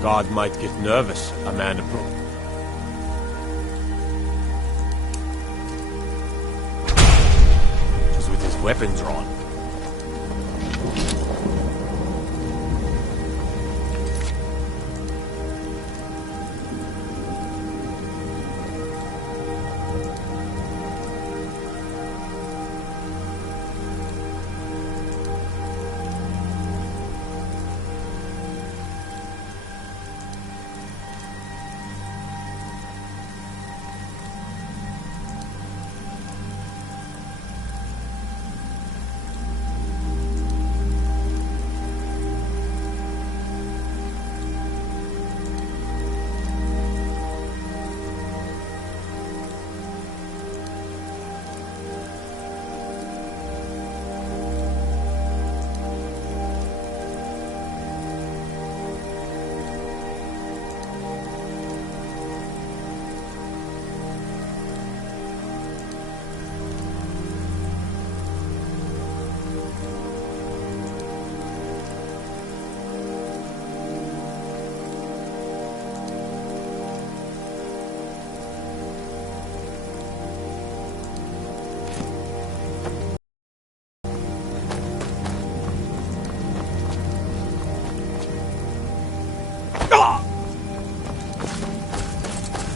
God might get nervous, a man just with his weapon drawn.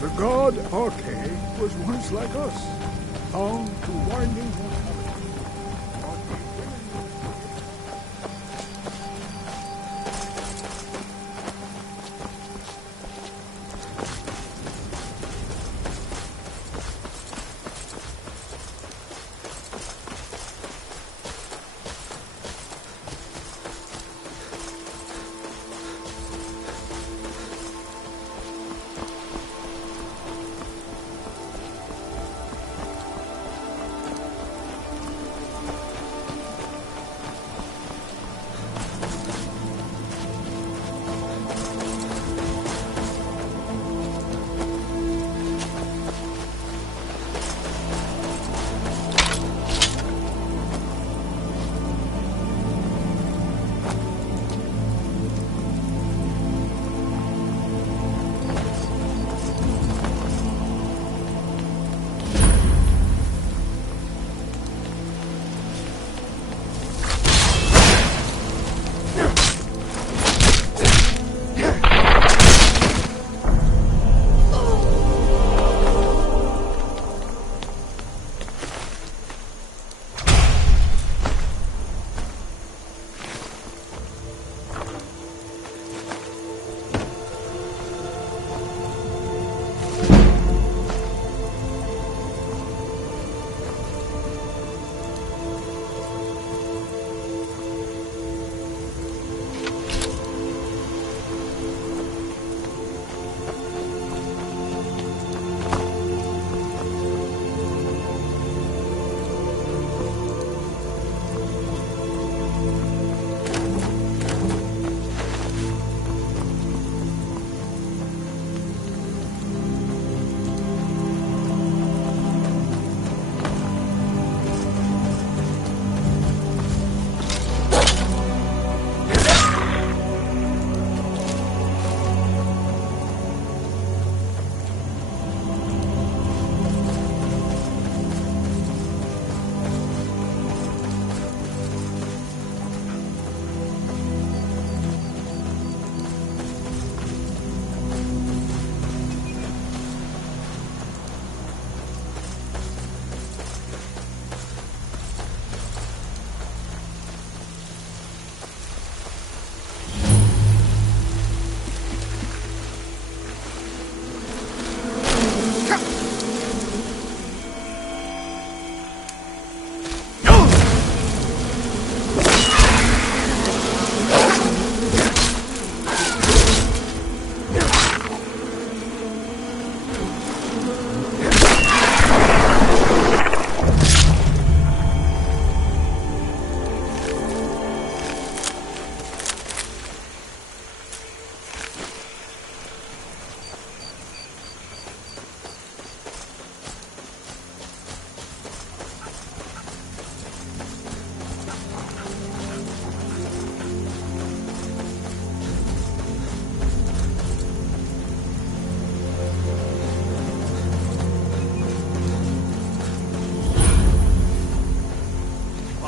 The god Arche was once like us, bound to winding mortality.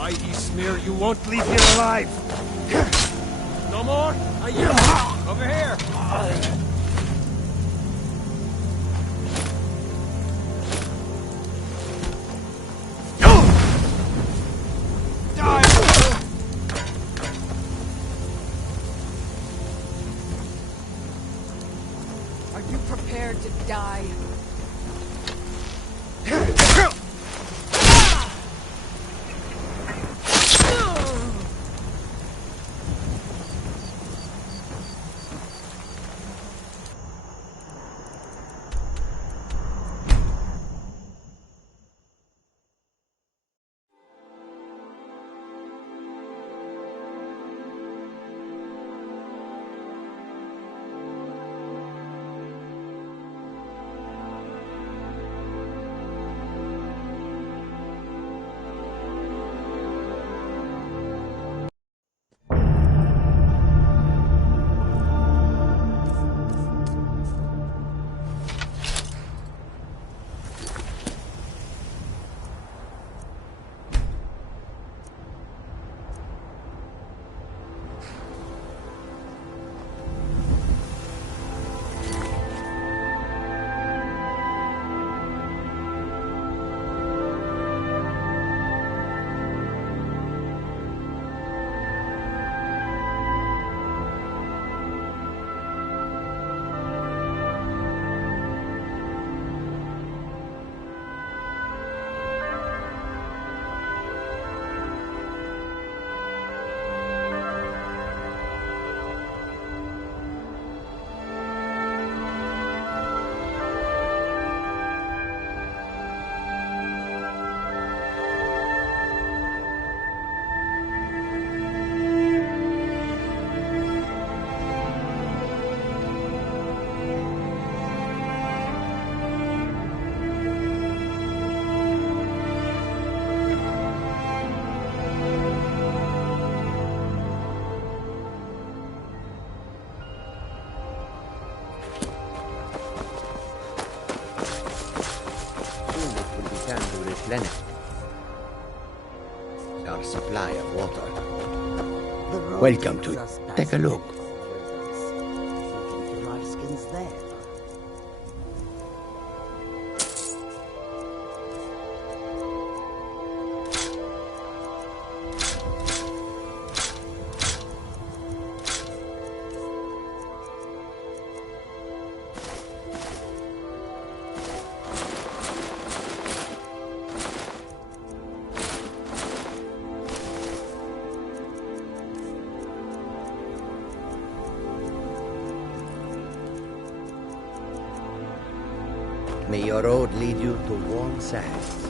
By Ysmir, you won't leave here alive! No more? Over here! Are you prepared to die? Planet. Our supply of water. Welcome to it. Take a look. May your road lead you to warm sands.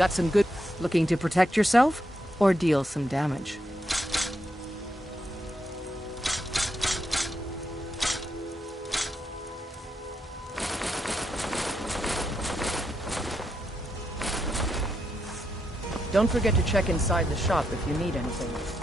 Got some good... Looking to protect yourself? Or deal some damage? Don't forget to check inside the shop if you need anything.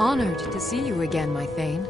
Honored to see you again, my Thane.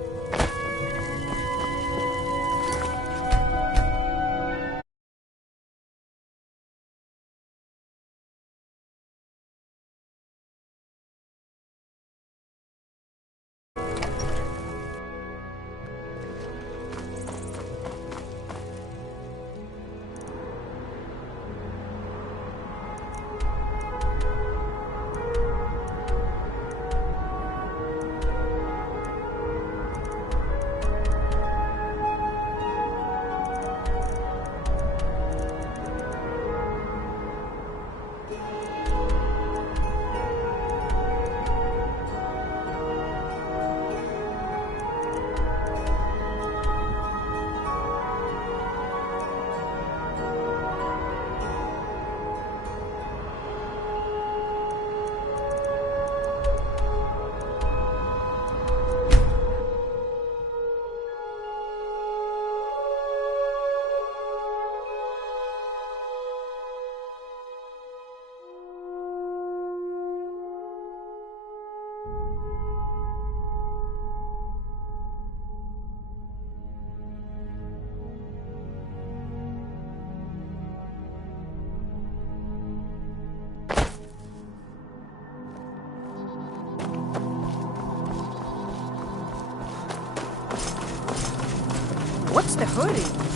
What's the hurry?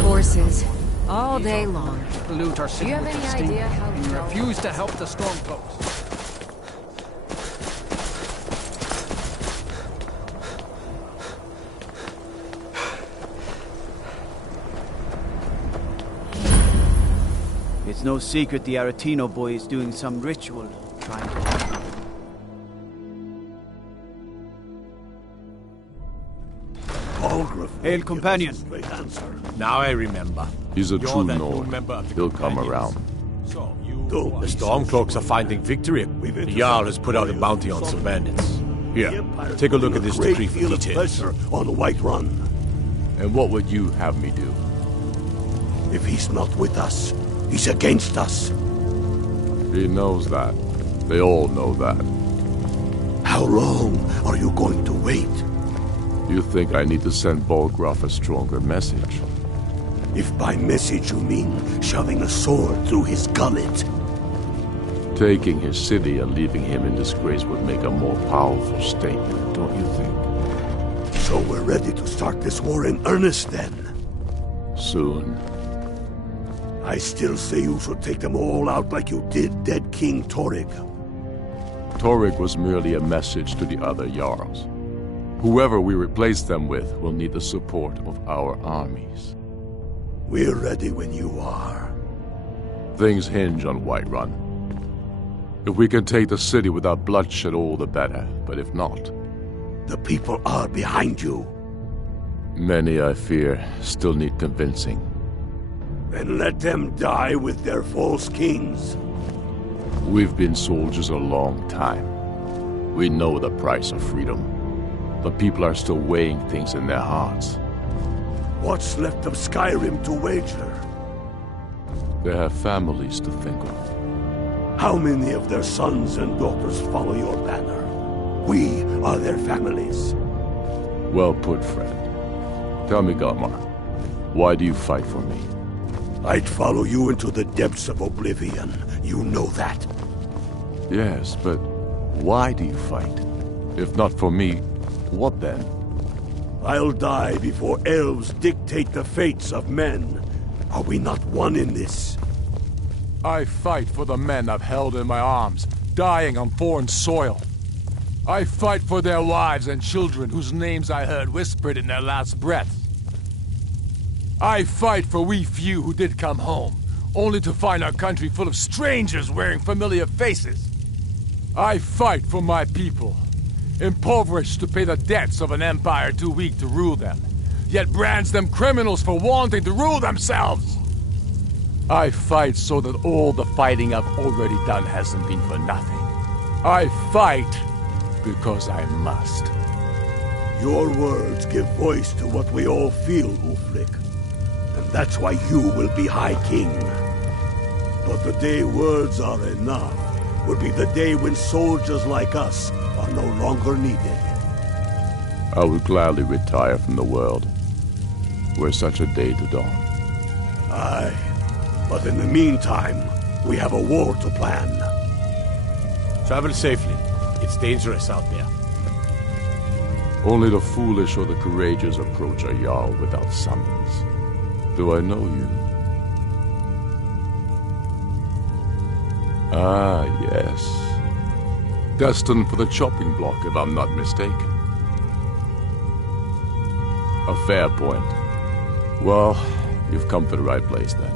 Forces, all day long. Pollute our Do you have any idea how we dull- refuse to help the stormcloaks. It's no secret the Aretino boy is doing some ritual, trying to... Hail, companion. Now I remember. He's a You're true that new Nord. member of the He'll come companions. around. So, you The Stormcloaks are finding victory. The Jarl has put out a bounty on some bandits. Here, take a look at this decree for details. On Whiterun. And what would you have me do? If he's not with us, he's against us. He knows that. They all know that. How long are you going to wait? You think I need to send Bolgraf a stronger message? If by message you mean shoving a sword through his gullet. Taking his city and leaving him in disgrace would make a more powerful statement, don't you think? So we're ready to start this war in earnest then? Soon. I still say you should take them all out like you did dead King Torrig. Torrig was merely a message to the other Jarls. Whoever we replace them with will need the support of our armies. We're ready when you are. Things hinge on Whiterun. If we can take the city without bloodshed, all the better. But if not... The people are behind you. Many, I fear, still need convincing. Then let them die with their false kings. We've been soldiers a long time. We know the price of freedom. But people are still weighing things in their hearts. What's left of Skyrim to wager? They have families to think of. How many of their sons and daughters follow your banner? We are their families. Well put, friend. Tell me, Galmar, why do you fight for me? I'd follow you into the depths of oblivion. You know that. Yes, but why do you fight? If not for me, what then? I'll die before elves dictate the fates of men. Are we not one in this? I fight for the men I've held in my arms, dying on foreign soil. I fight for their wives and children whose names I heard whispered in their last breath. I fight for we few who did come home, only to find our country full of strangers wearing familiar faces. I fight for my people, impoverished to pay the debts of an empire too weak to rule them, yet brands them criminals for wanting to rule themselves. I fight so that all the fighting I've already done hasn't been for nothing. I fight because I must. Your words give voice to what we all feel, Ulfric. And that's why you will be High King. But the day words are enough will be the day when soldiers like us are no longer needed. I would gladly retire from the world, were such a day to dawn. Aye, but in the meantime, we have a war to plan. Travel safely. It's dangerous out there. Only the foolish or the courageous approach a Jarl without summons. Do I know you? Ah, yes. Destined for the chopping block, if I'm not mistaken. A fair point. Well, you've come to the right place then.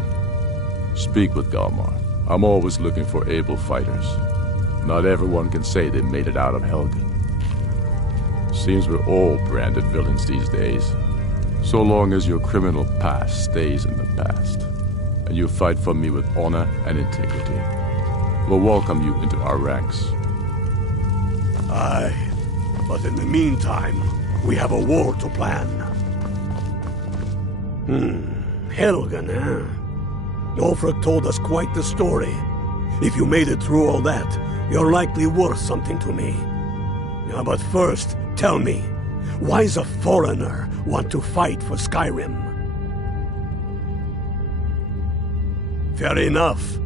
Speak with Galmar. I'm always looking for able fighters. Not everyone can say they made it out of Helgen. Seems we're all branded villains these days. So long as your criminal past stays in the past, and you fight for me with honor and integrity, we'll welcome you into our ranks. Aye, but in the meantime, we have a war to plan. Helgen, huh? Ulfric told us quite the story. If you made it through all that, you're likely worth something to me. Now, but first, tell me, why does a foreigner want to fight for Skyrim? Fair enough,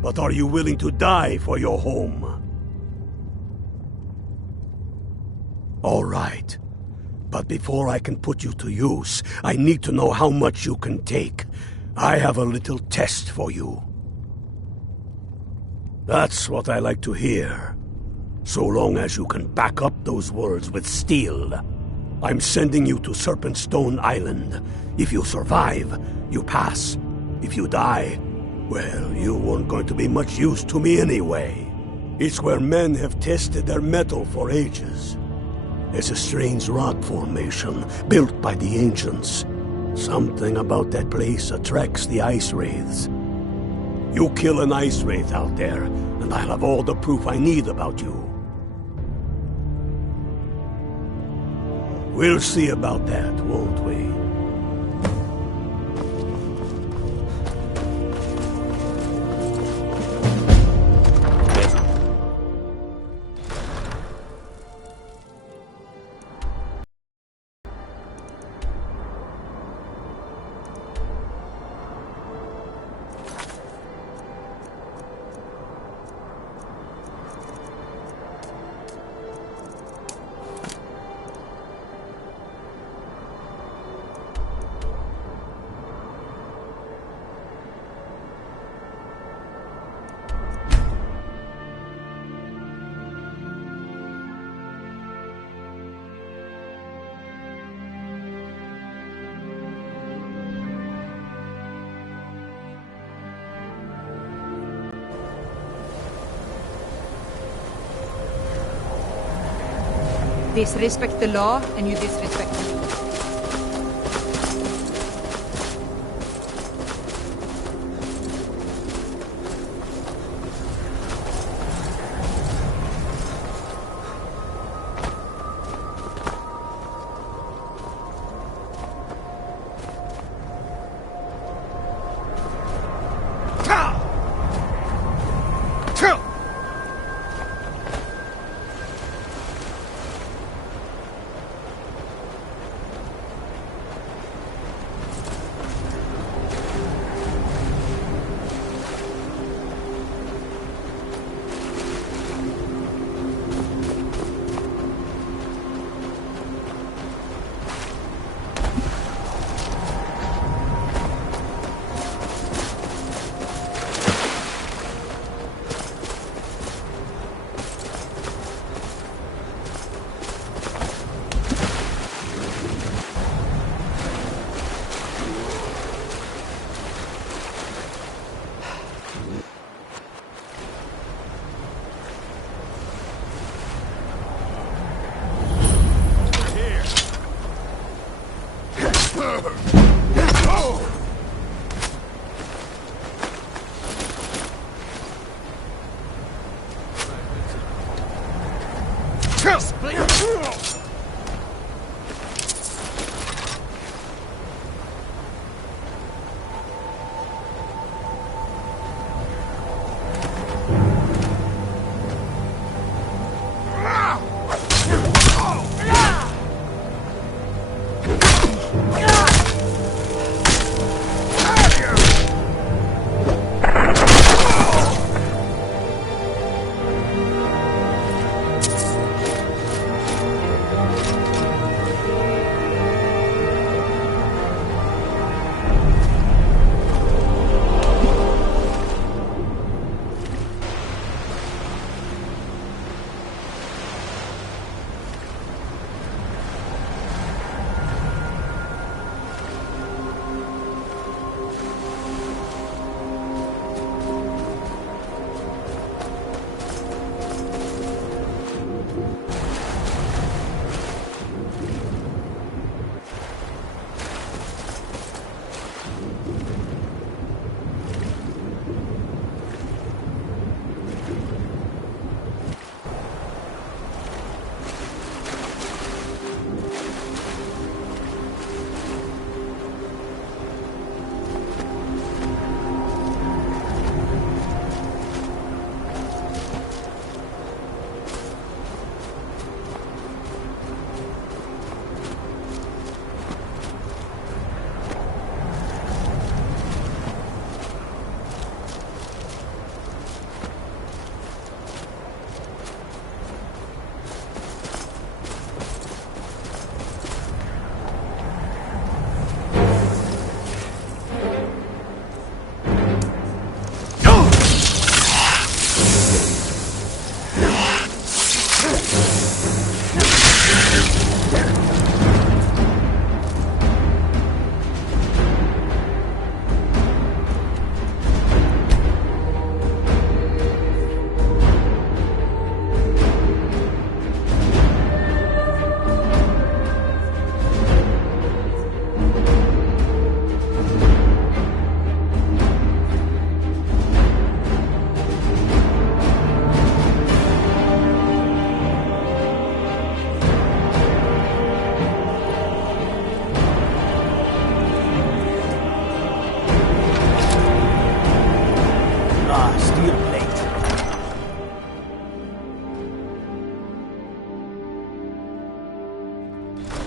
but are you willing to die for your home? All right, but before I can put you to use, I need to know how much you can take. I have a little test for you. That's what I like to hear. So long as you can back up those words with steel. I'm sending you to Serpentstone Island. If you survive, you pass. If you die, well, you weren't going to be much use to me anyway. It's where men have tested their metal for ages. It's a strange rock formation built by the ancients. Something about that place attracts the ice wraiths. You kill an ice wraith out there, and I'll have all the proof I need about you. We'll see about that, won't we? Disrespect the law, and you disrespect me.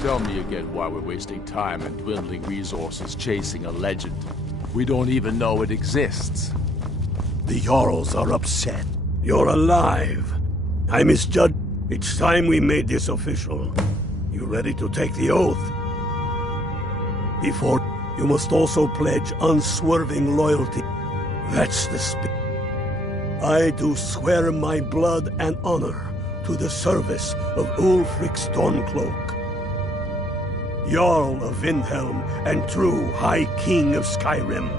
Tell me again why we're wasting time and dwindling resources chasing a legend. We don't even know it exists. The Jarls are upset. You're alive. I misjudged. It's time we made this official. You ready to take the oath? Before, you must also pledge unswerving loyalty. That's the spirit. I do swear my blood and honor to the service of Ulfric Stormcloak, Jarl of Windhelm and true High King of Skyrim.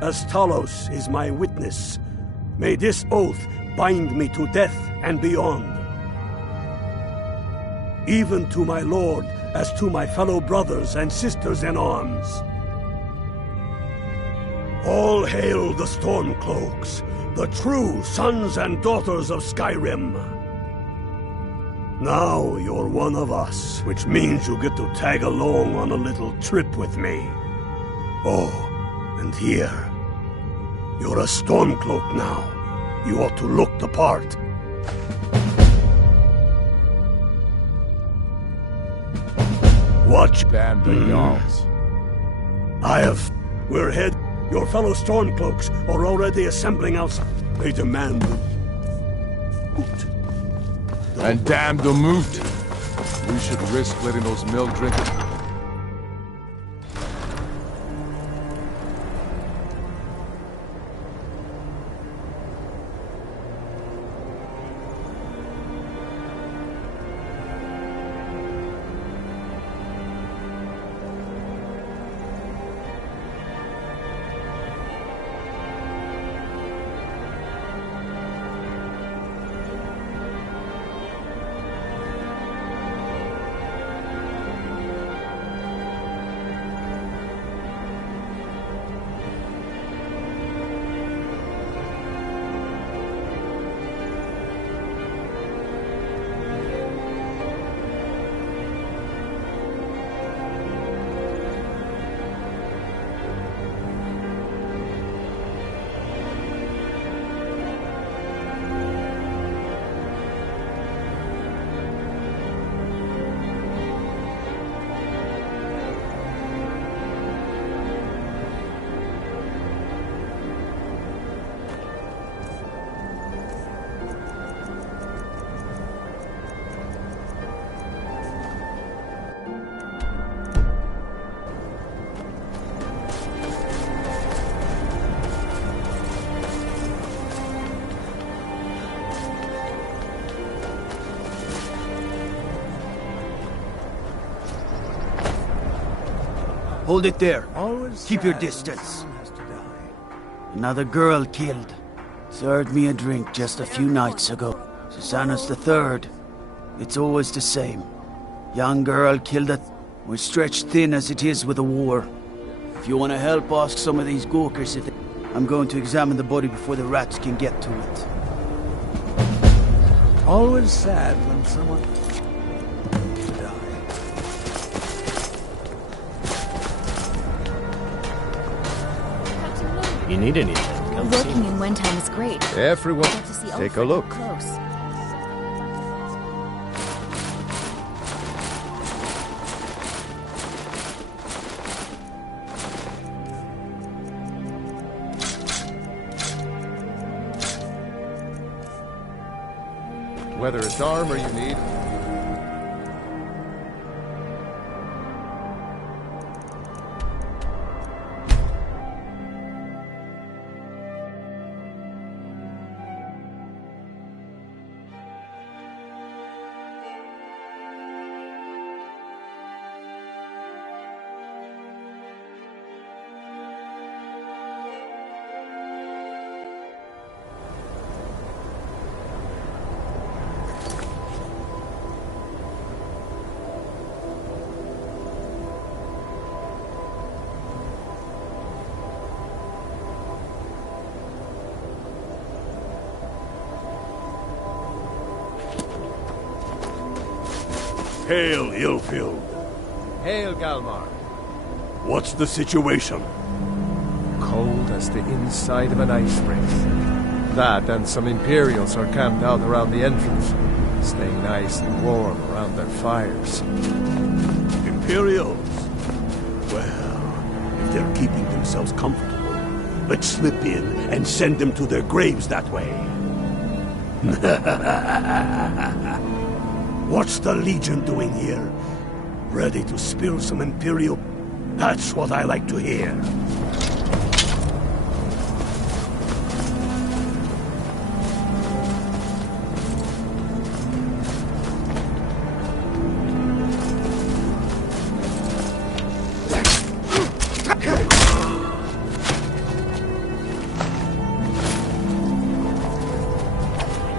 As Talos is my witness, may this oath bind me to death and beyond. Even to my lord, as to my fellow brothers and sisters in arms. All hail the Stormcloaks, the true sons and daughters of Skyrim. Now you're one of us, which means you get to tag along on a little trip with me. Oh, and here. You're a Stormcloak now. You ought to look the part. Watch. Damn the Jarls. We're head. Your fellow Stormcloaks are already assembling outside. They demand the moot. And damn the moot. We should risk letting those milk drinkers. Hold it there. Always Keep your sad when distance. someone has to die. Another girl killed. Served me a drink just a few nights ago. Susanna's the third. It's always the same. Young girl killed at... We're stretched thin as it is with a war. If you want to help, ask some of these gawkers if they... I'm going to examine the body before the rats can get to it. Always sad when someone dies. You need anything? Come see Working me. in Windhelm is great. Everyone, Get to see take a Ulfric look. up close. Whether it's armor you need, Hail, Ilfield. hail Galmar. What's the situation? Cold as the inside of an ice wraith. That and some Imperials are camped out around the entrance. staying nice and warm around their fires. Imperials? Well, if they're keeping themselves comfortable, let's slip in and send them to their graves that way. What's the Legion doing here? Ready to spill some Imperial? That's what I like to hear.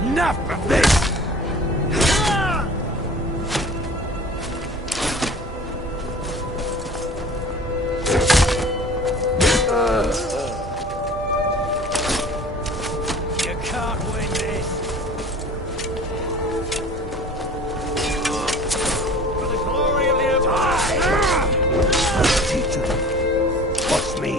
Enough of this! You can't win this! For the glory of the Empire! Teach you to trust me!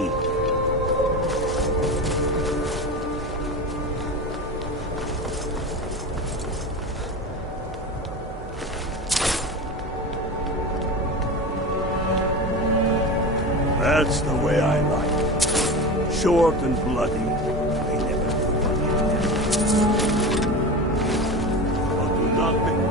That's the way I like it. Short and bloody. They never do forget that. But do not make...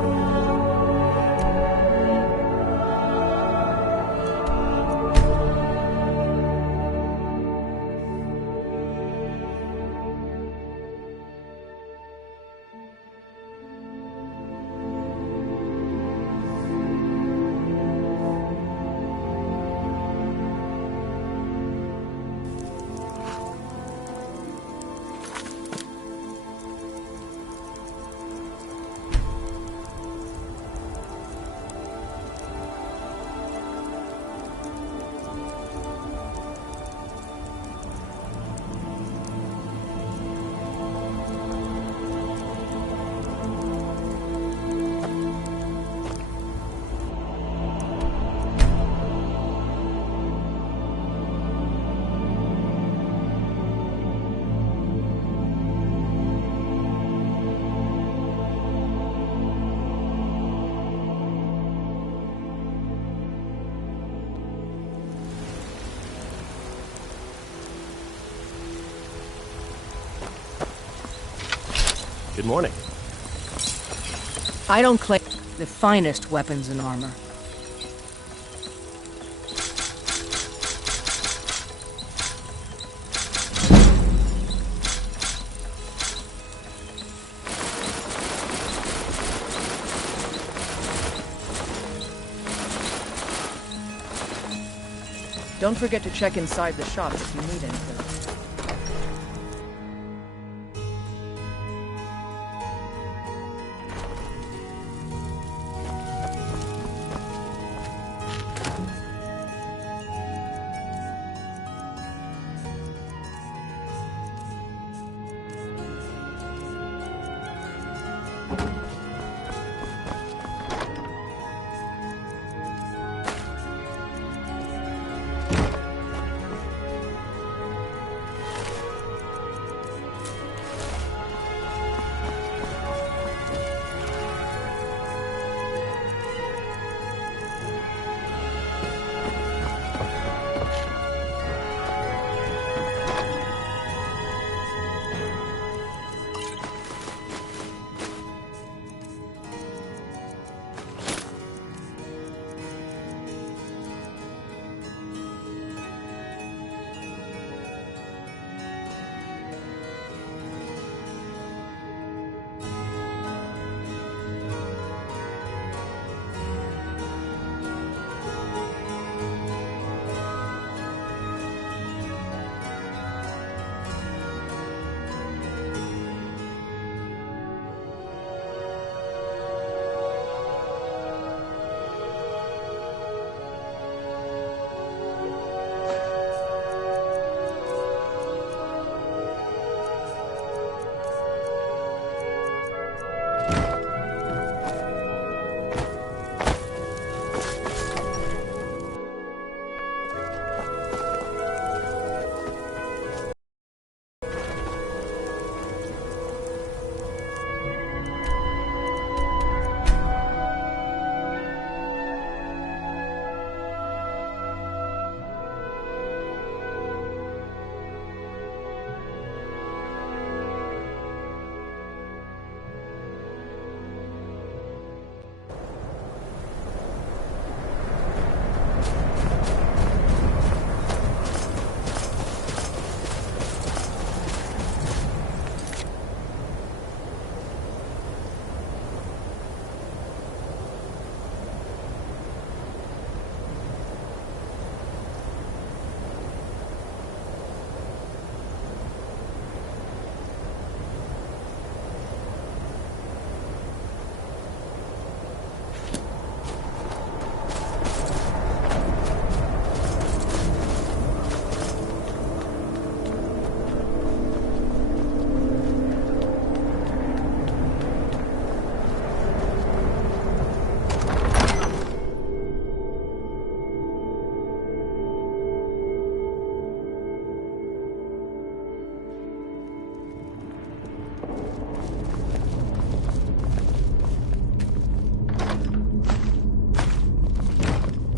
Good morning. I don't claim the finest weapons and armor. Don't forget to check inside the shops if you need anything.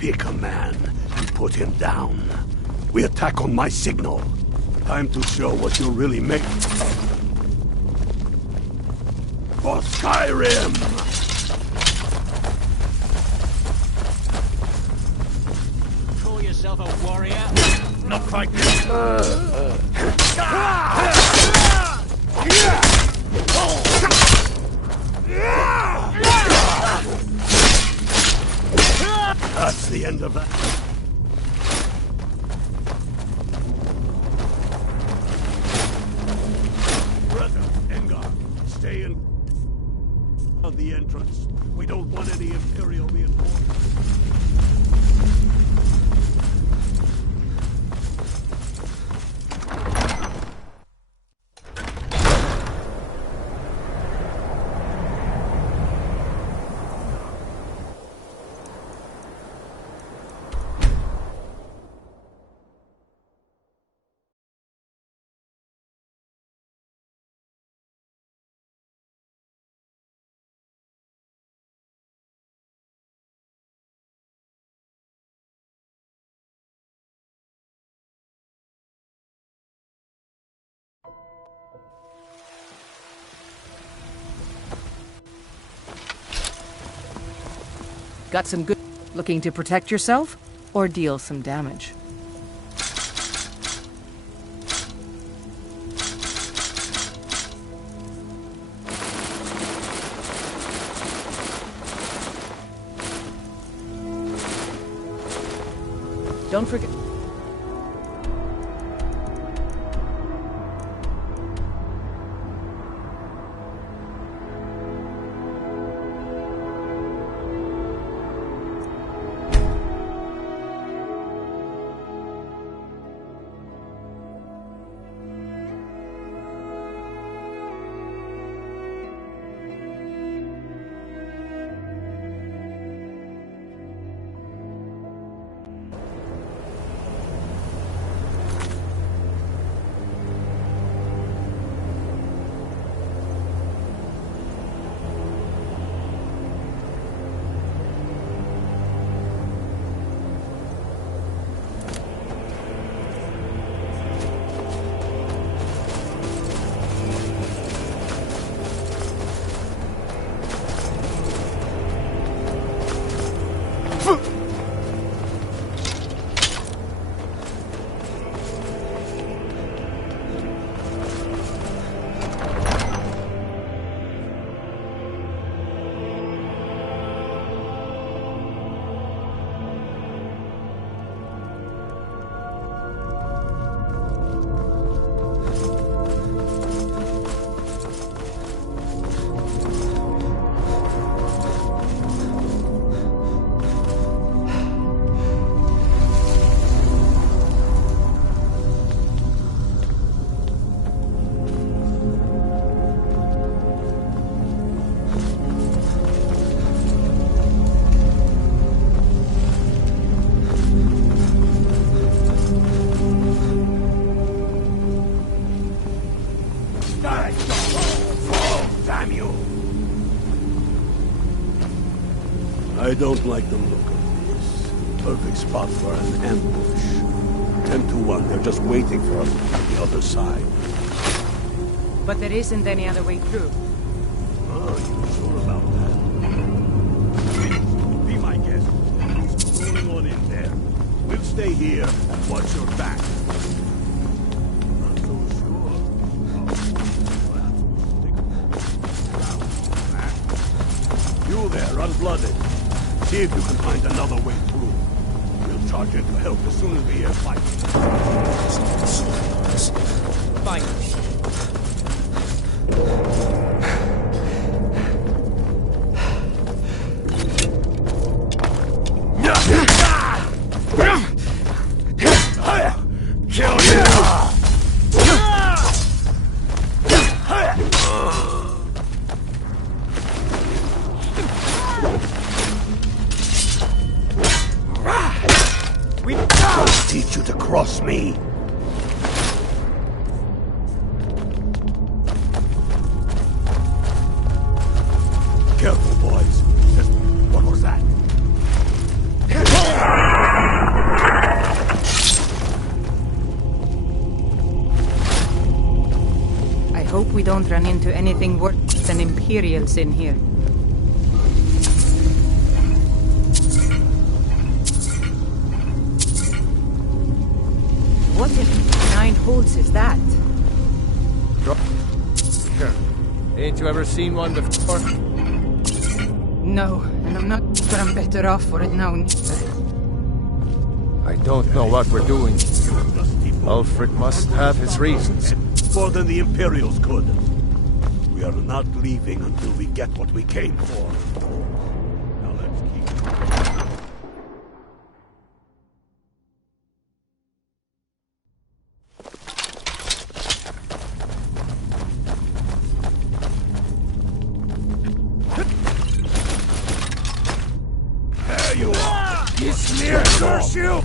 Pick a man and put him down. We attack on my signal. Time to show what you're really made for Skyrim! Call yourself a warrior? Not quite. That's the end of that. Brother, Engar, stay in on the entrance. We don't want any Imperial reinforcements. Got some good... Looking to protect yourself or deal some damage? Don't forget... I don't like the look of this. Perfect spot for an ambush. 10 to 1, they're just waiting for us on the other side. But there isn't any other way through. Oh, you're sure about that? Be my guest. Rolling on in there. We'll stay here and watch your back. Not so sure. You there, unblooded. See if you can find another way through. We'll charge in to help as soon as we hear fighting. Fine. Kill you! I'll teach you to cross me. Careful, boys. What was that? we don't run into anything worse than Imperials in here. What in 9 holes is that? Ain't you ever seen one before? No, and I'm not sure I'm better off for it now neither. I don't know what we're doing. Ulfric must have his reasons. More than the Imperials could. We are not leaving until we get what we came for. Now let's keep... There you are! You smear curse you!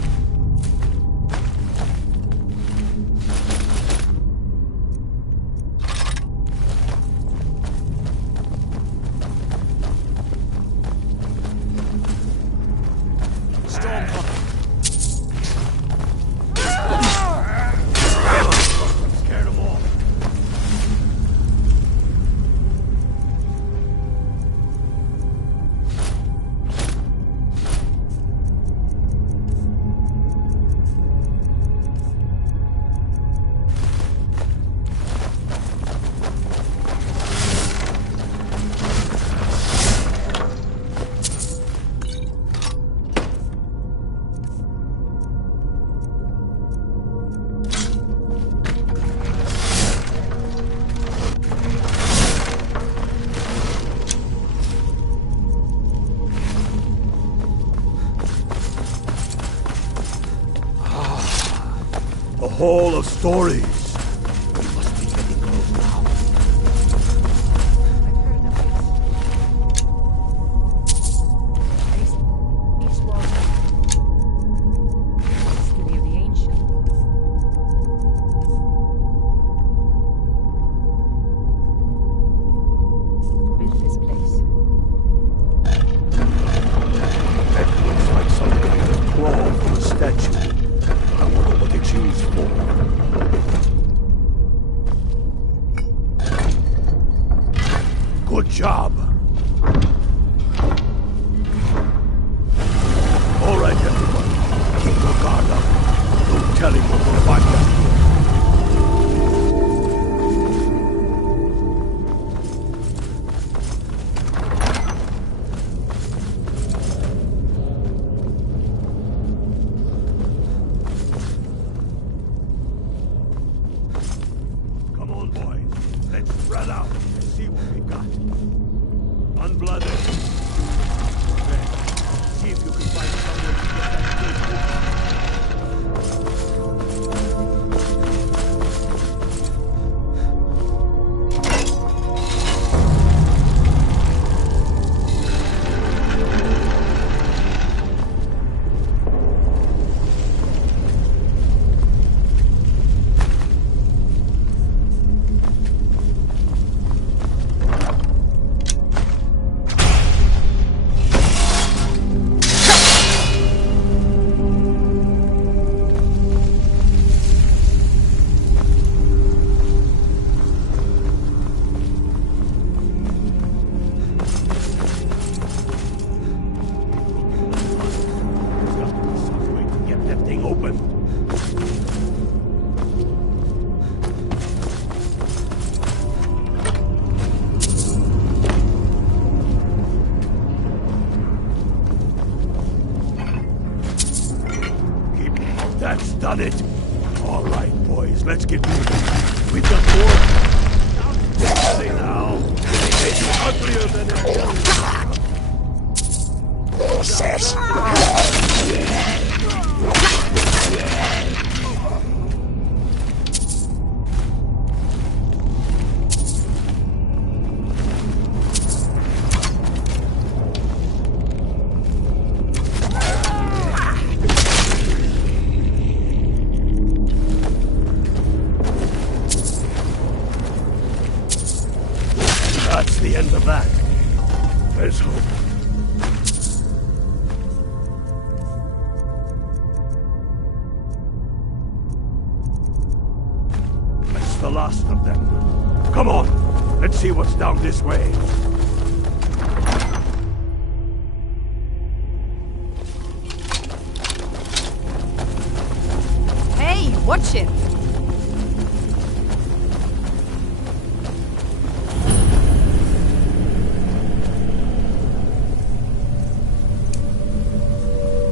A hall of stories. We must be getting close now. These walls history of the ancient. Built this place. That looks like some kind of claw from a statue. I wonder what it's used for. Good job. All right, everyone. Keep your guard up. No telling what we'll find out here. Come on, boys. Let's spread out and see what we got. Unblooded. Okay. See if you can find someone to get that case open. That's done it. All right, boys, let's get moving. We've got more. Say now. It's uglier than ever. That's the end of that. There's hope. That's the last of them. Come on, let's see what's down this way. Hey, watch it!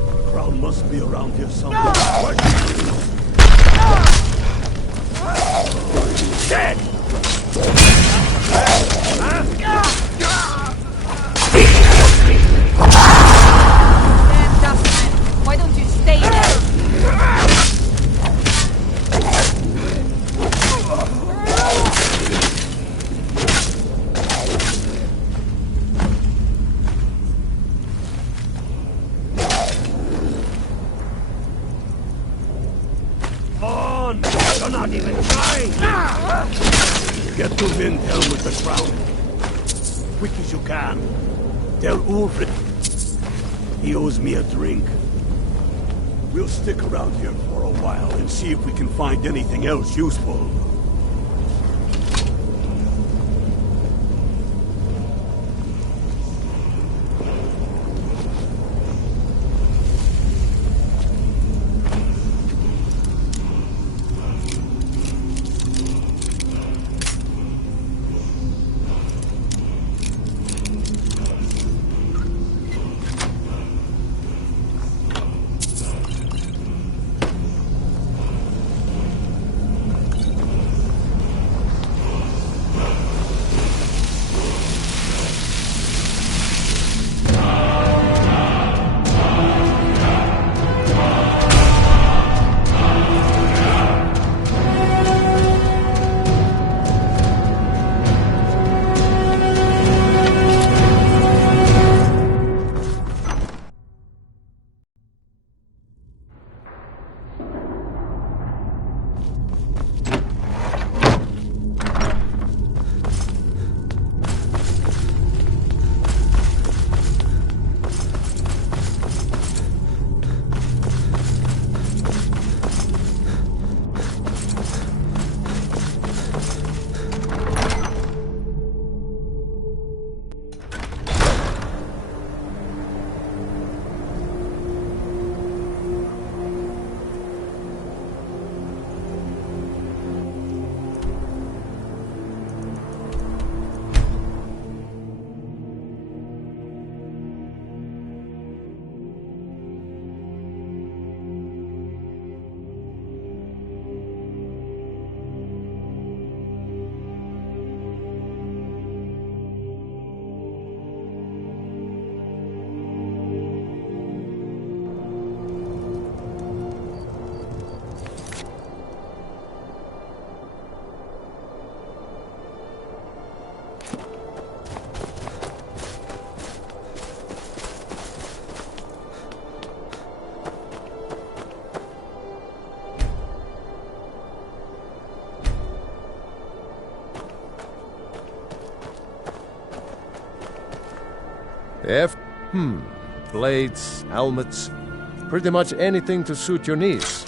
The crown must be around here somewhere. Dead! Stand up, man. Why don't you stay there? On! You're not even trying! Get to Windhelm with the crown. Quick as you can. Tell Ulfric he owes me a drink. We'll stick around here for a while and see if we can find anything else useful. Blades, helmets, pretty much anything to suit your needs.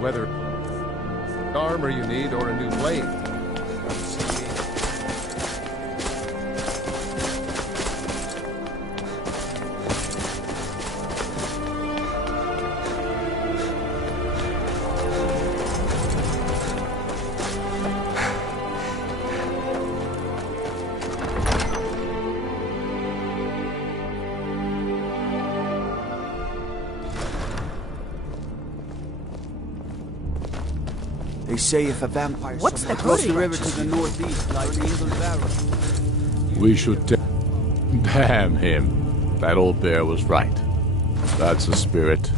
Whether armor you need or a new blade. They say if a vampire What's the across good the of river to the northeast lies the Evil Barrow. We should damn him. That old bear was right. That's the spirit.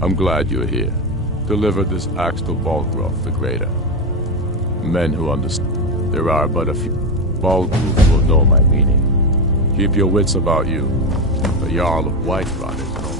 I'm glad you're here. Deliver this axe to Balgroth the Greater. Men who understand. There are but a few. Balgroth will know my meaning. Keep your wits about you. The Jarl of Whiterun is known.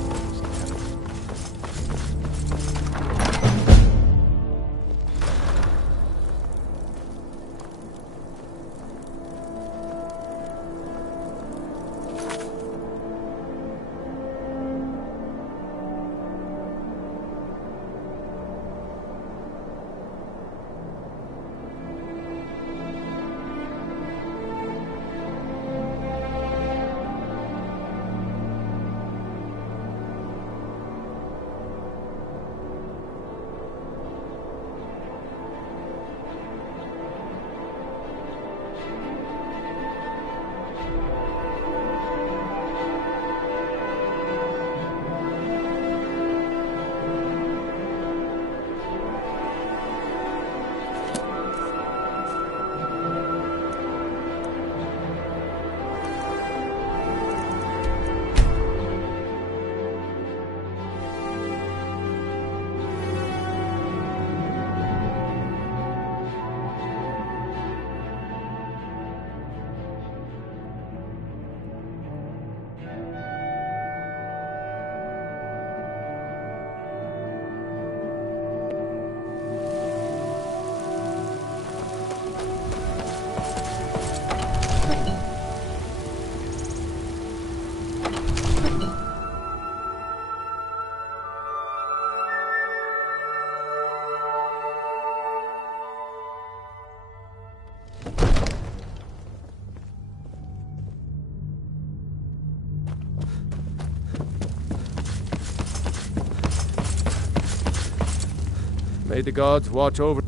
May the gods watch over...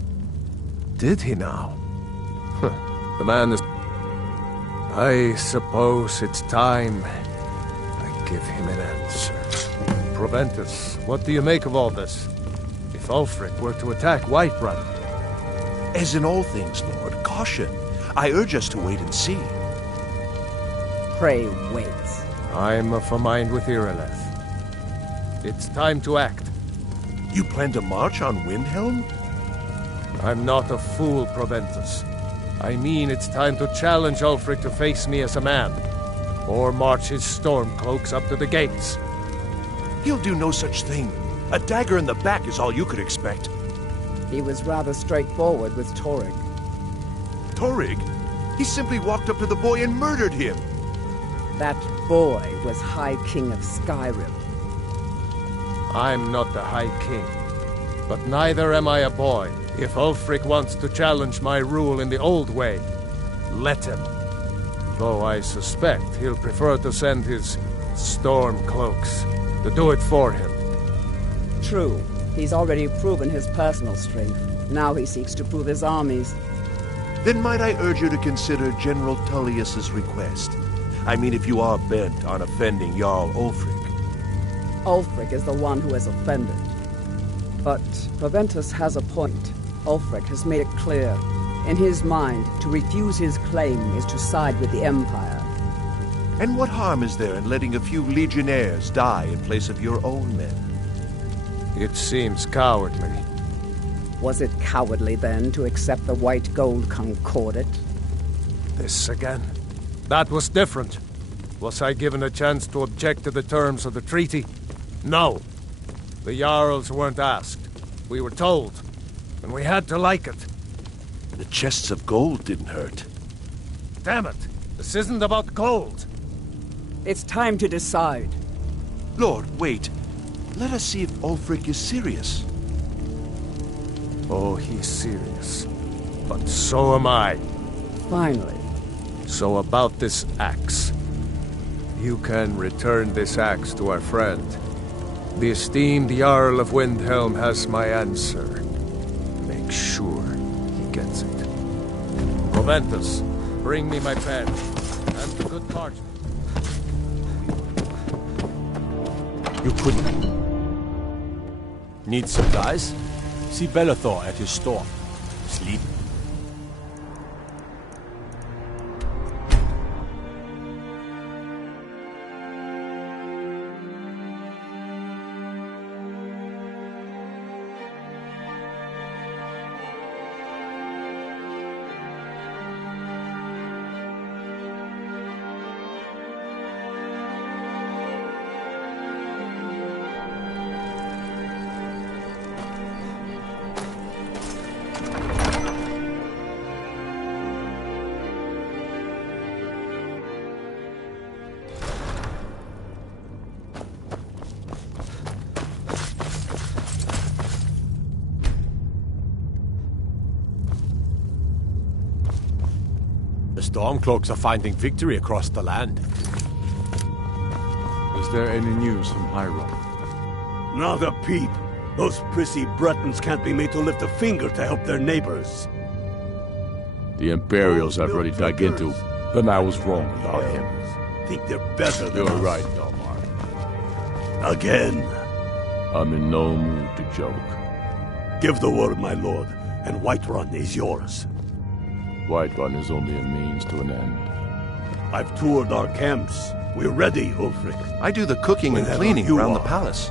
Did he now? The man is... I suppose it's time I give him an answer. Proventus, what do you make of all this? If Ulfric were to attack Whiterun... As in all things, Lord, caution. I urge us to wait and see. Pray wait. I'm of a mind with Irileth. It's time to act. You plan to march on Windhelm? I'm not a fool, Proventus. I mean it's time to challenge Ulfric to face me as a man. Or march his stormcloaks up to the gates. He'll do no such thing. A dagger in the back is all you could expect. He was rather straightforward with Torrig. Torrig? He simply walked up to the boy and murdered him. That boy was High King of Skyrim. I'm not the High King. But neither am I a boy. If Ulfric wants to challenge my rule in the old way, let him. Though I suspect he'll prefer to send his stormcloaks to do it for him. True. He's already proven his personal strength. Now he seeks to prove his armies. Then might I urge you to consider General Tullius's request? I mean, if you are bent on offending Jarl Ulfric. Ulfric is the one who has offended. But Proventus has a point. Ulfric has made it clear. In his mind, to refuse his claim is to side with the Empire. And what harm is there in letting a few legionnaires die in place of your own men? It seems cowardly. Was it cowardly, then, to accept the white gold concordat? This again. That was different. Was I given a chance to object to the terms of the treaty? No. The Jarls weren't asked. We were told. And we had to like it. The chests of gold didn't hurt. Damn it! This isn't about gold! It's time to decide. Lord, wait. Let us see if Ulfric is serious. Oh, he's serious. But so am I. Finally. So about this axe. You can return this axe to our friend. The esteemed Jarl of Windhelm has my answer. Make sure he gets it. Proventus, bring me my pen. And the good parchment. You couldn't. Need supplies? See Bellathor at his store. Sleep. The Stormcloaks are finding victory across the land. Is there any news from Hyrule? Not a peep. Those prissy Bretons can't be made to lift a finger to help their neighbors. The Imperials have already dug into. Then I was wrong about him. Think they're better than You're us. right, Dalmar. Again. I'm in no mood to joke. Give the word, my lord, and Whiterun is yours. Whiterun is only a means to an end. I've toured our camps. We're ready, Ulfric. I do the cooking and Whenever cleaning you around the are. palace.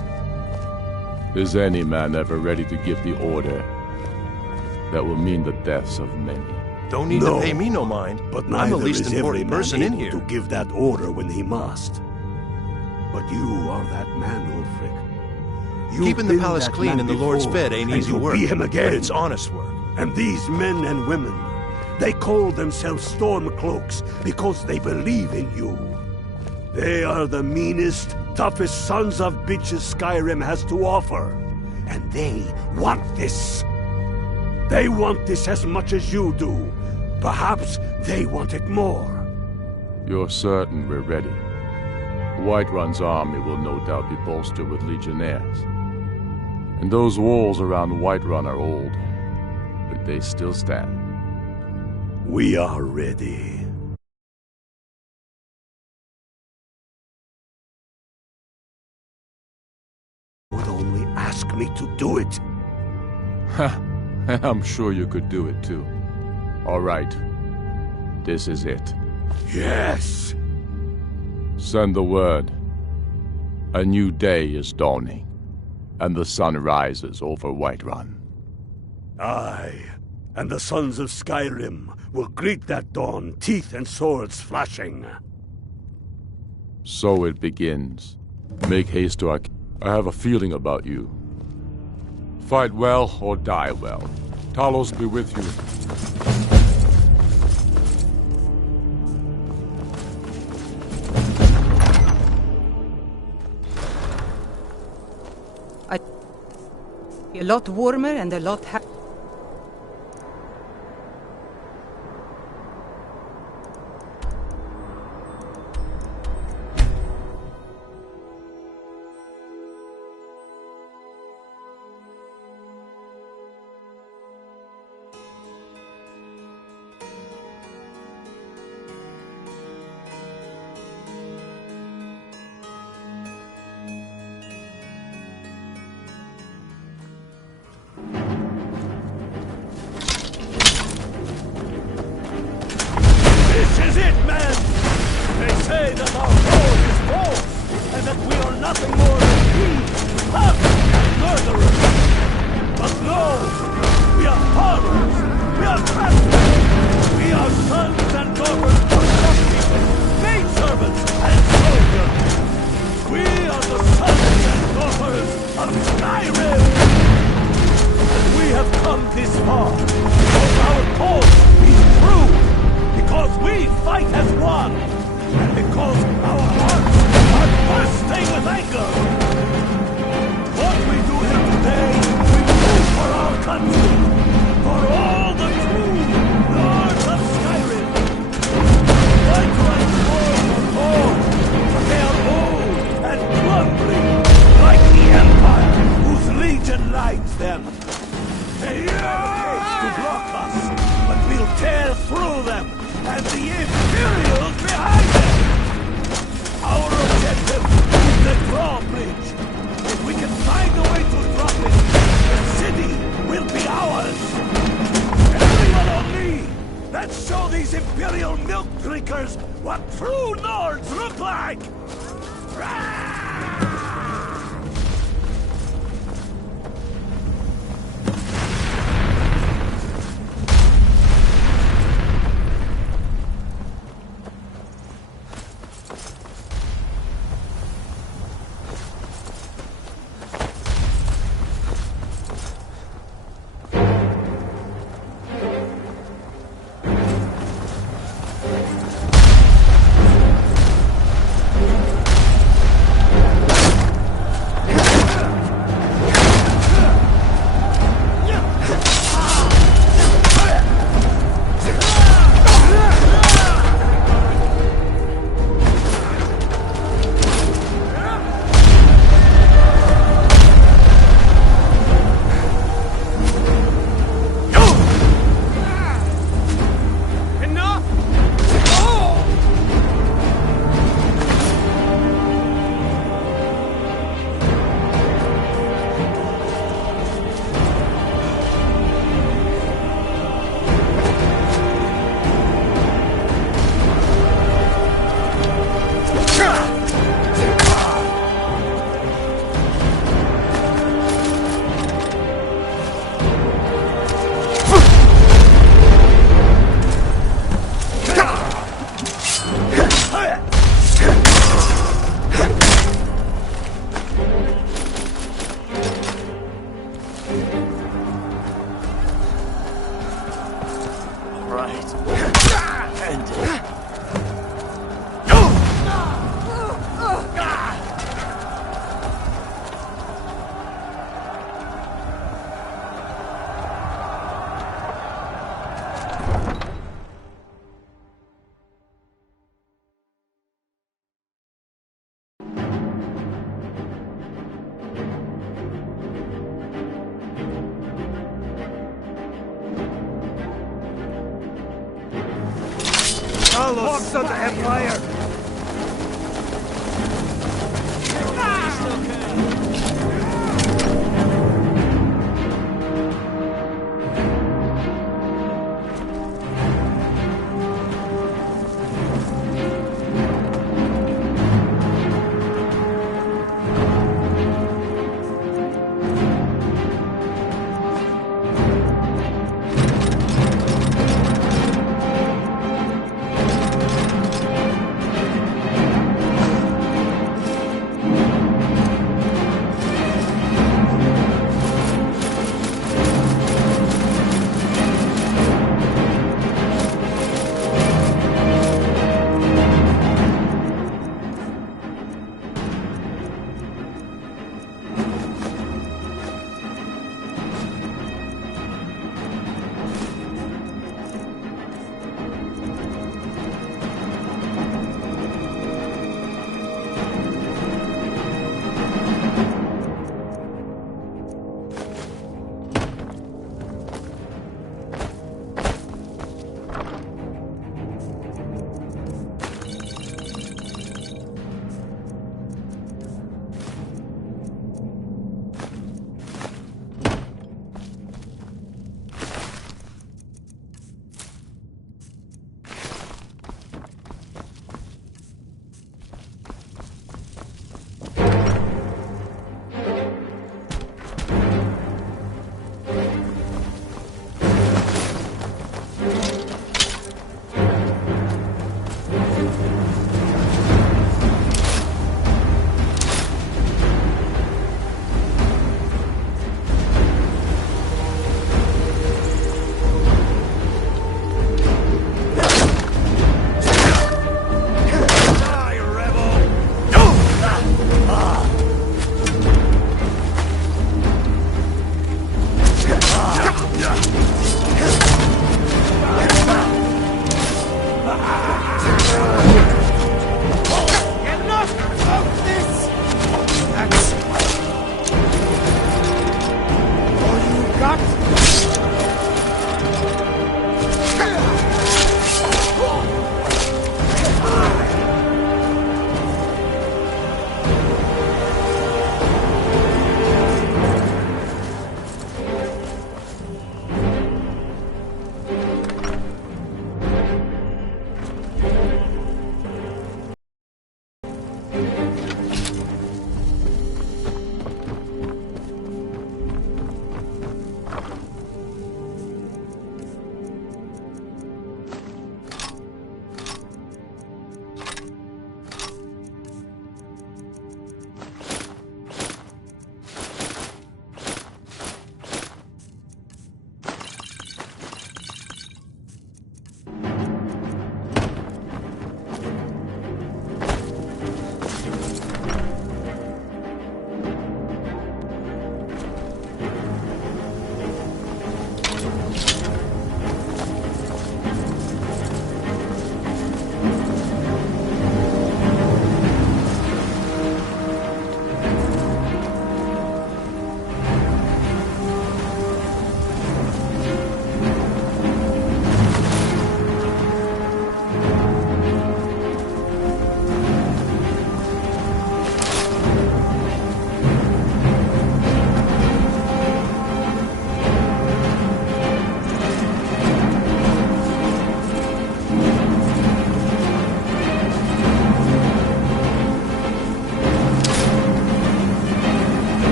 Is any man ever ready to give the order that will mean the deaths of many? Don't need to pay me no mind. But I'm neither the least is every important man person in able here. to give that order when he must. But you are that man, Ulfric. You've Keeping the been palace that clean man and the Lord's before, fed ain't and easy you'll work. be him again. But it's honest work. And these men and women, they call themselves Stormcloaks because they believe in you. They are the meanest, toughest sons of bitches Skyrim has to offer. And they want this. They want this as much as you do. Perhaps they want it more. You're certain we're ready? Whiterun's army will no doubt be bolstered with legionnaires. And those walls around Whiterun are old, but they still stand. We are ready. Would only ask me to do it. And I'm sure you could do it too. All right. This is it. Yes! Send the word. A new day is dawning, and the sun rises over Whiterun. Aye, and the sons of Skyrim will greet that dawn, teeth and swords flashing. So it begins. Make haste to our... I have a feeling about you. Fight well or die well. Talos be with you. A lot warmer and a lot This is it, men! They say that our code is false, and that we are nothing more than thieves, thugs, and murderers. But no! We are fathers! We are craftsmen! We are sons and daughters of shopkeepers, maidservants, and soldiers! We are the sons and daughters of Skyrim! And we have come this far, because our cause is true! Because we fight as one! And because our hearts are bursting with anger! What we do here today, we do for our country! For all the true lords of Skyrim! Whiterun's walls are old, but they are old and crumbling, like the Empire whose legion lights them! They have to block us, but we'll tear through them, and the Imperials behind them! Our objective is the drawbridge. If we can find a way to drop it, the city will be ours! Everyone on me! Let's show these Imperial milk drinkers what true Nords look like! Follow, son of Empire!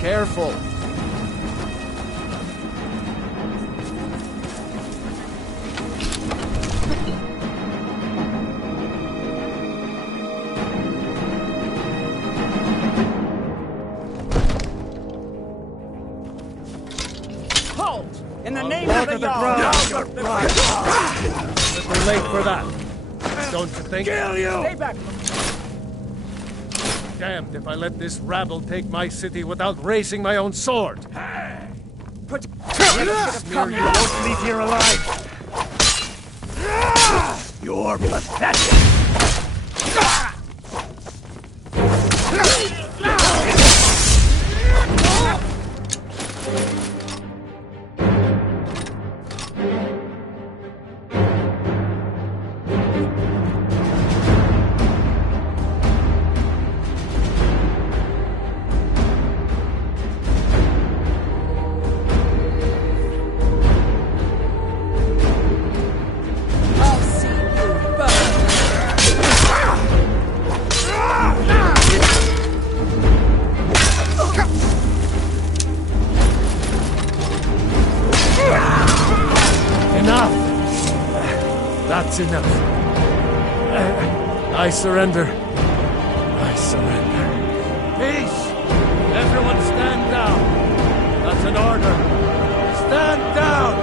Careful. Halt! In the name of the Jarl! Little late for that. Don't you think? Kill you! Stay back! Damned if I let this rabble take my city without raising my own sword. Put Smear, you won't leave here alive. You're pathetic. That's enough. I surrender. I surrender. Peace! Everyone stand down. That's an order. Stand down!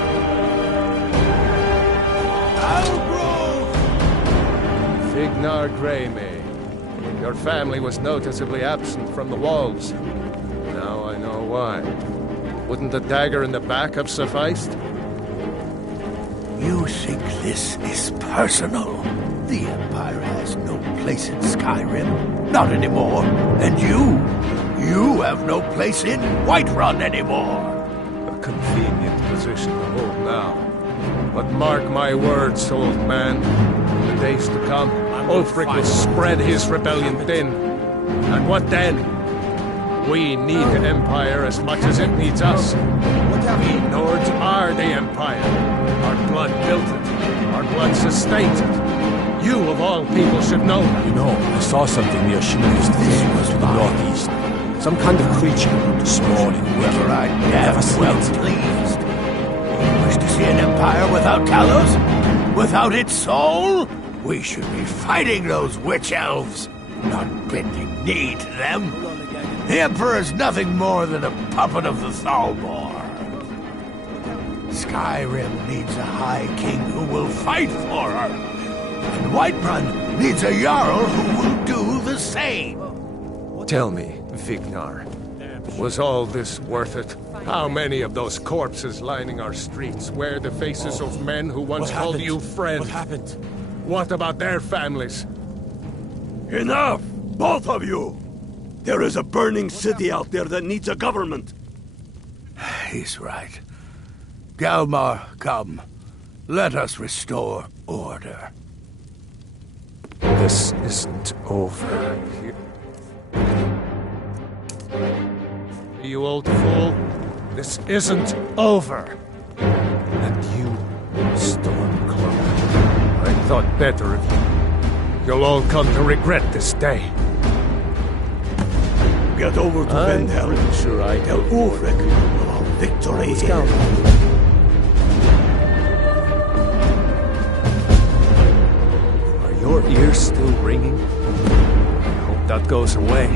Algrove! Vignar Greymane. Your family was noticeably absent from the walls. Now I know why. Wouldn't the dagger in the back have sufficed? You think this is personal? The Empire has no place in Skyrim. Not anymore. And you have no place in Whiterun anymore. A convenient position to hold now. But mark my words, old man. In the days to come, Ulfric will spread his rebellion thin. And what then? We need the Empire as much as it needs us. We Nords are the Empire. Our blood built it. Our blood sustains it. You, of all people, should know that. You know, I saw something near Shinri's to the northeast. Some kind of creature, small and Whoever I damn well pleased. You wish to see an empire without Talos? Without its soul? We should be fighting those witch elves, not bending knee to them. The Emperor's nothing more than a puppet of the Thalmor. Skyrim needs a High King who will fight for her. And Whiterun needs a Jarl who will do the same. Tell me, Vignar, was all this worth it? How many of those corpses lining our streets wear the faces of men who once called you friend? What happened? What about their families? Enough! Both of you! There is a burning city out there that needs a government. He's right. Galmar, come. Let us restore order. This isn't over. You old fool. This isn't over. And you, Stormcloak. I thought better of you. You'll all come to regret this day. Get over to Vendel. I'm sure I Tell Ulfric of victory. Let's go. Are your ears still ringing? I hope that goes away.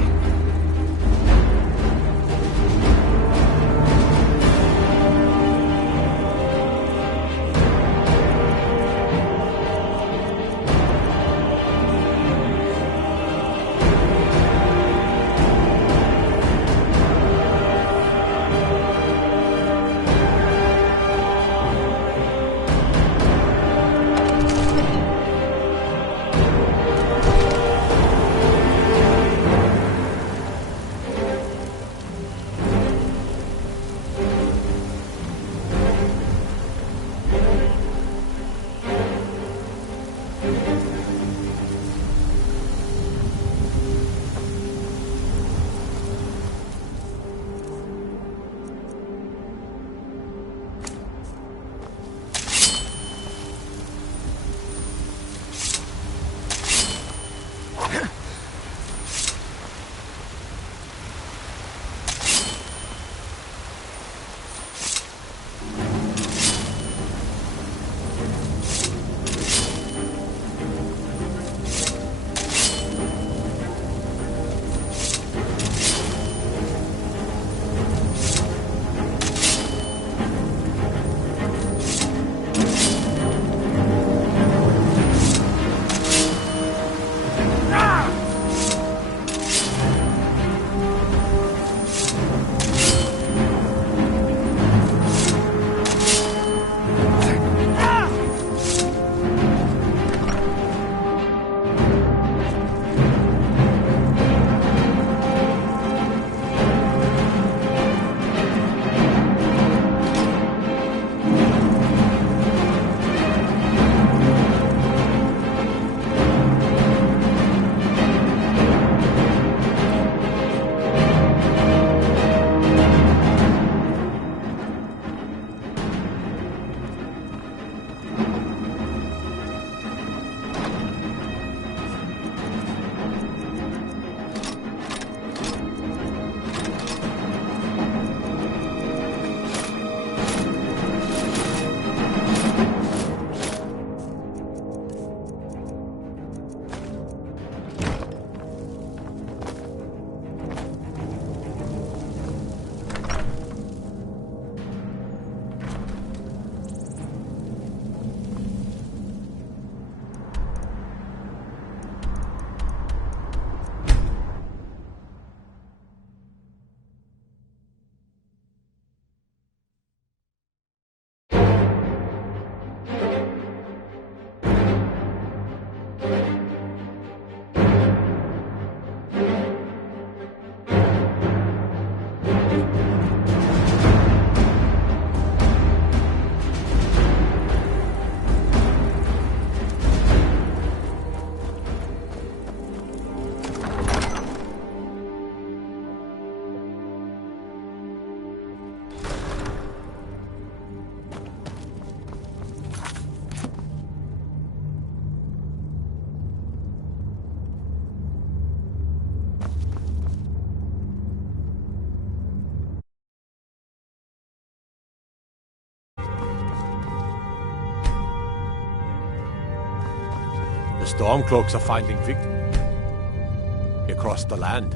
The Stormcloaks are finding victory across the land.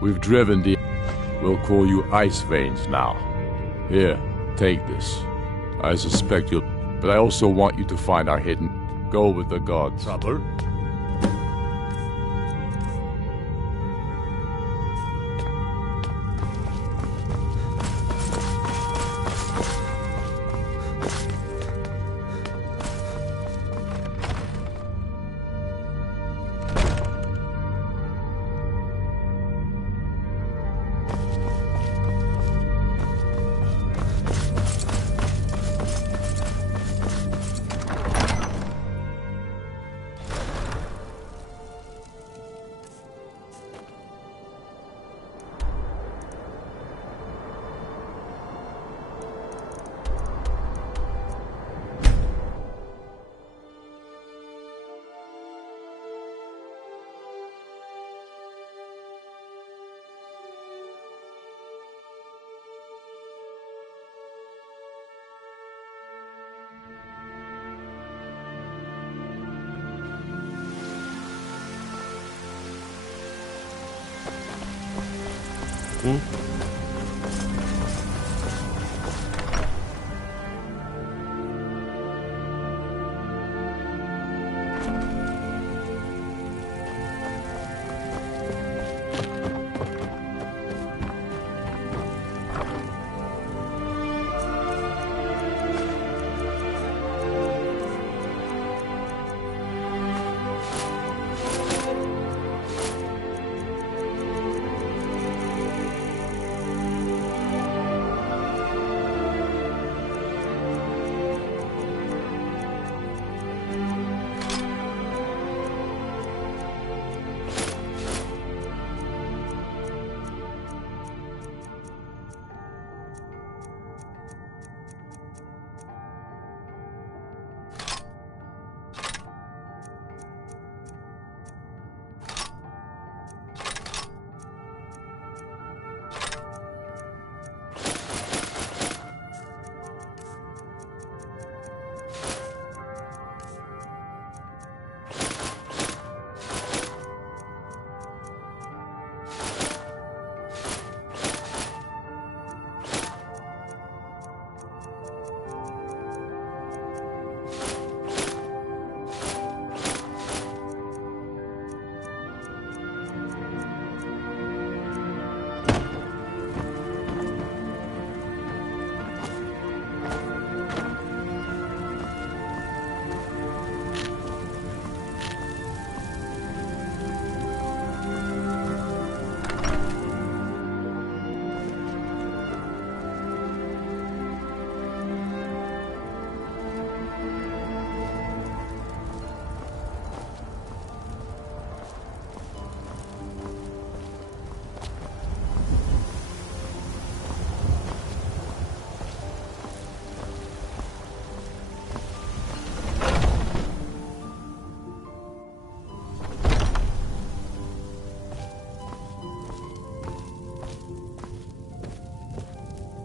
We've driven the... We'll call you Ice Veins now. Here, take this. I suspect you'll... But I also want you to find our hidden... Go with the gods. Trouble?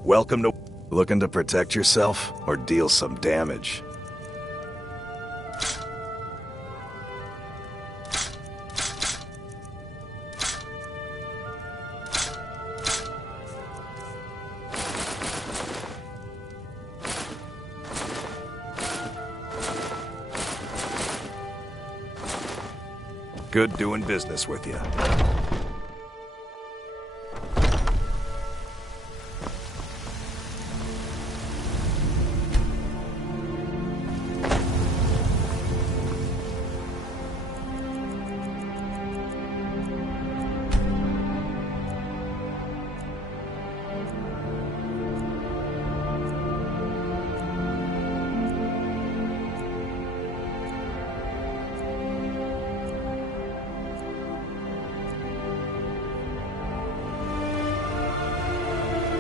Welcome to... Looking to protect yourself or deal some damage? Good doing business with you.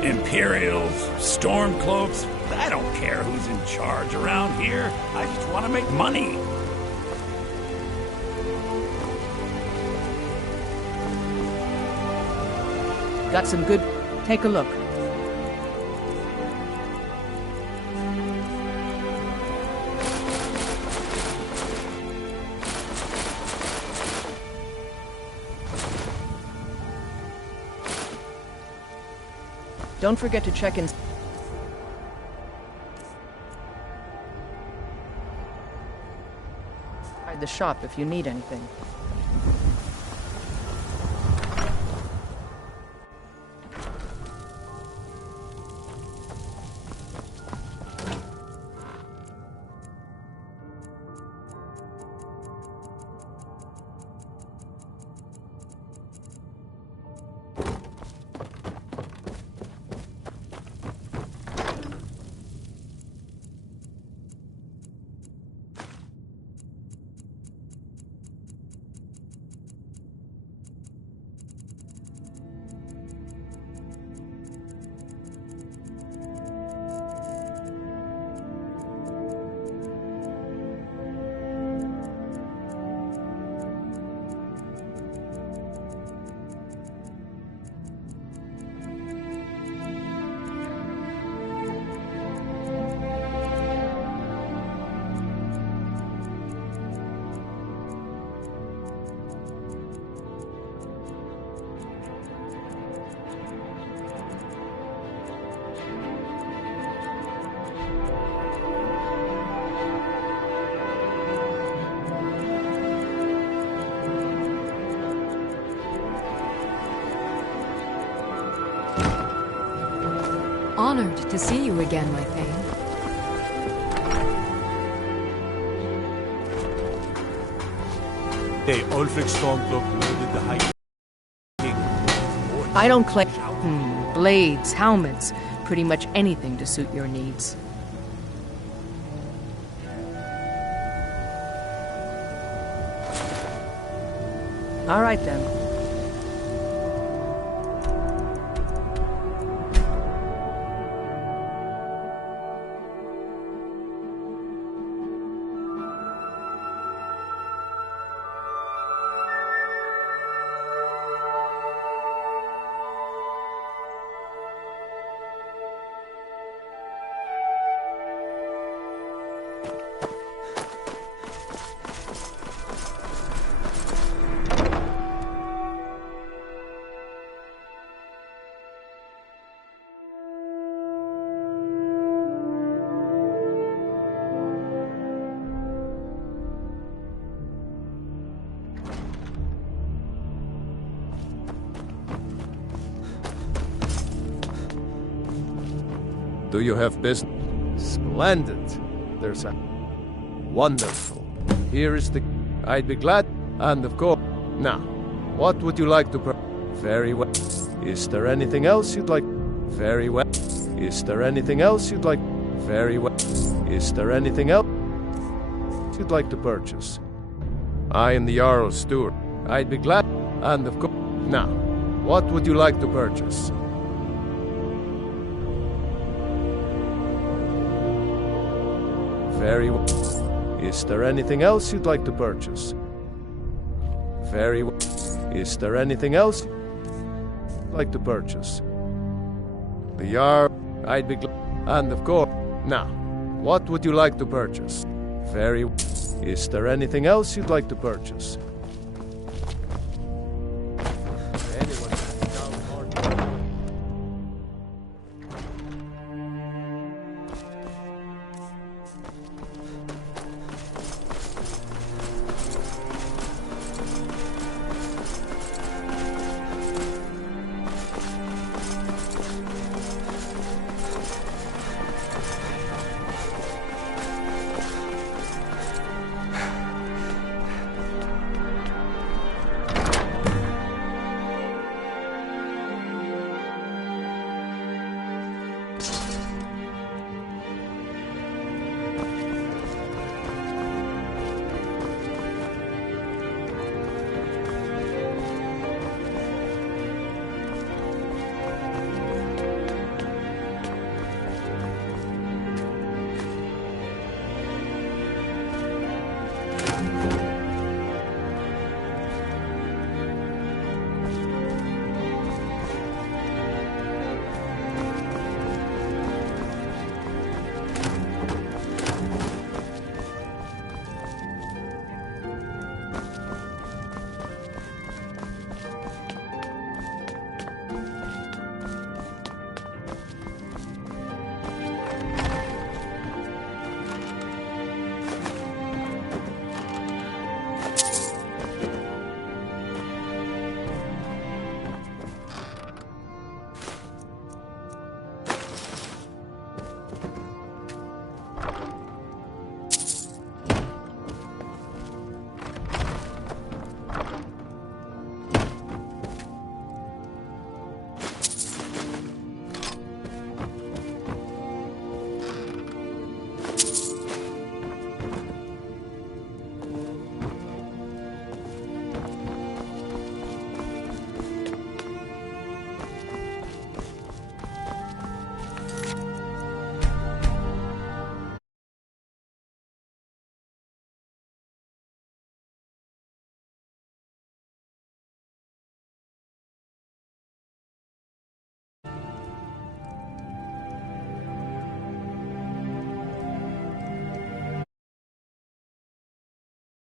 Imperials, Stormcloaks, I don't care who's in charge around here. I just want to make money. Got some good... Take a look. Don't forget to check in the shop if you need anything. Honored to see you again, my Thane. Hey, Ulfric Stormcloak murdered the High King. I don't claim... blades, helmets, pretty much anything to suit your needs. All right, then. Do you have business? Splendid. There's a... Wonderful. Here is the... I'd be glad. And of course... Now, what would you like to... Very well. Is there anything else you'd like? Very well. Is there anything else you'd like? Very well. Is there anything else you'd like to purchase? I am the Jarl's steward. I'd be glad. And of course... Now, what would you like to purchase? Very well. Is there anything else you'd like to purchase? Very well. Is there anything else you'd like to purchase? The Jarl, I'd be glad. And of course, now, what would you like to purchase? Very well. Is there anything else you'd like to purchase?